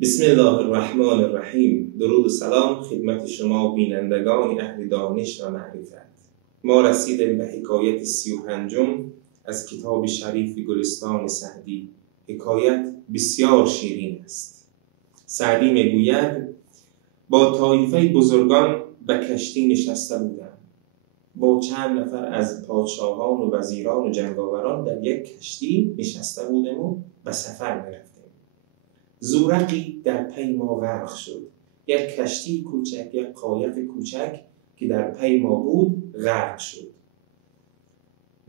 بسم الله الرحمن الرحیم. درود و سلام خدمت شما بینندگان اهل دانش و معرفت. ما رسیدیم به حکایت 35 از کتاب شریف گلستان سعدی. حکایت بسیار شیرین است. سعدی میگوید با طایفه بزرگان به کشتی نشسته بودم. با چند نفر از پادشاهان و وزیران و جنگاوران در یک کشتی نشسته بودم و به سفر میرفتیم. زورقی در پی ما غرق شد. یک کشتی کوچک، یک قایق کوچک که در پی ما بود غرق شد.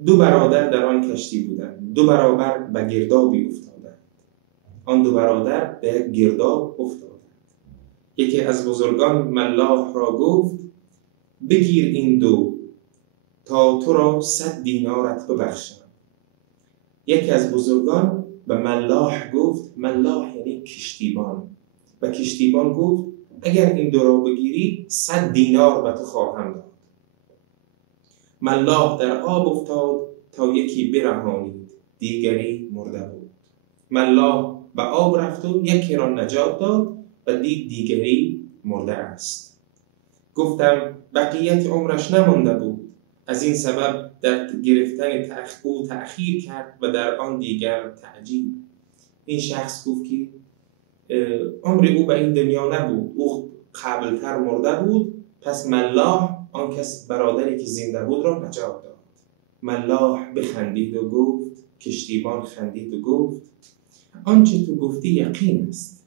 دو برادر در آن کشتی بودند. دو برابر به گردابی افتادند. آن دو برادر به یک گرداب افتادند. یکی از بزرگان ملاح را گفت بگیر این دو تا تو را 100 دینارت ببخشم. یکی از بزرگان به ملاح گفت، ملاح یعنی کشتیبان، به کشتیبان گفت اگر این دو را بگیری 100 دینار به تو خواهم داد. ملاح در آب افتاد تا یکی برهانید، دیگری مرده بود. ملاح به آب رفت و یکی را نجات داد و دید دیگری مرده است. گفتم بقیت عمرش نمانده بود، از این سبب در گرفتن او تأخیر کرد و در آن دیگر تعجیل. این شخص گفت که عمر او به این دنیا نبود، او قبلتر مرده بود، پس ملاح آن کس برادری که زنده بود را نجات داد. ملاح بخندید و گفت، کشتیبان خندید و گفت آنچه تو گفتی یقین است.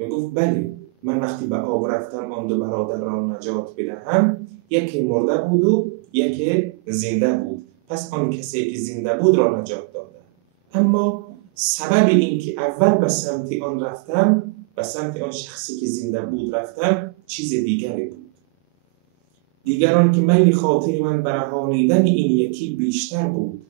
و گفت بله، من وقتی به آب رفتم آن دو برادر را نجات بدهم، یکی مرده بود و یکی زنده بود، پس آن کسی که زنده بود را نجات دادم. اما سبب این که اول به سمت آن رفتم، به سمت آن شخصی که زنده بود رفتم، چیز دیگری بود. دیگران که میل خاطر من برهانیدن این یکی بیشتر بود.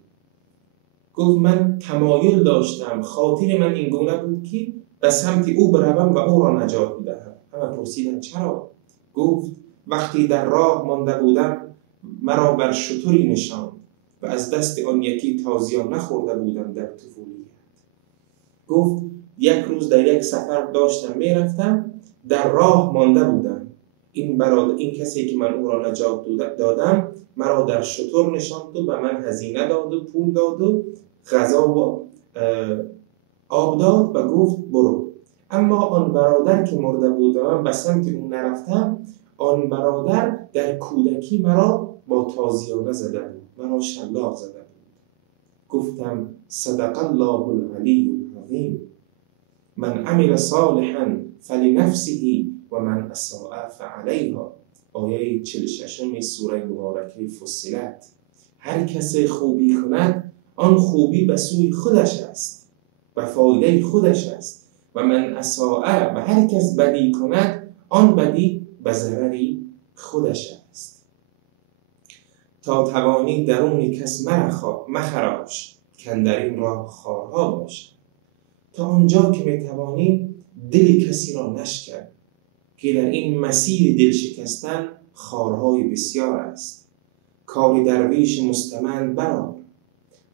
گفت من تمایل داشتم، خاطر من این گونه بود که به سمت او بروم و او را نجات بدهم. همه پرسیدن چرا؟ گفت وقتی در راه مانده بودم مرا بر شتری نشاند و از دست آن یکی تازیان نخورده بودم در طفولیت. گفت یک روز در یک سفر داشتم میرفتم، در راه مانده بودم. این کسی که من او را نجات دادم مرا در شتر نشاند و به من هزینه داد و پول داد و غذا و آب داد و گفت برو. اما آن برادر که مرده بود و من به سمت اون نرفتم، آن برادر در کودکی مرا با تازیانه زده بود، مرا شلاق زده بود. گفتم صدق الله العلی العظیم، من عمل صالحا فلنفسه و من اساء فعلیها. آیه 46 سوره مبارکه فصلت. هر کسی خوبی کند آن خوبی به سوی خودش است، به فایده خودش است، و من اساء، و هر کس بدی کند آن بدی به ضرری خودش است. تا توانی درون کس مخراش، کاندر این راه خارها باشد. تا آنجا که میتوانی دل کسی را نشکن، که در این مسیر دل شکستن خارهای بسیار است. کار درویش مستمند برآر،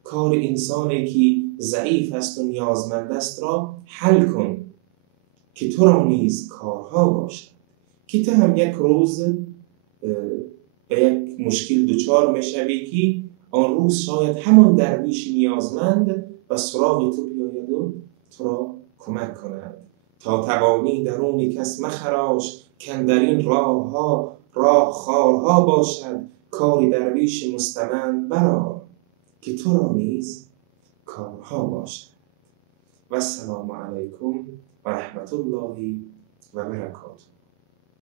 کار انسانی که ضعیف است و نیازمند است را حل کن، که تو را نیز کارها باشد. که تو هم یک روز به یک مشکل دچار میشوی که آن روز شاید همان درویش نیازمند و سراغ تو بیاید و تو را کمک کند. تا توانی درون کس مخراش، کاندر این راه خارها باشد. کار درویش مستمند برآر، که تو را نیز کارها باشد. و السلام علیکم و رحمت الله و برکاته.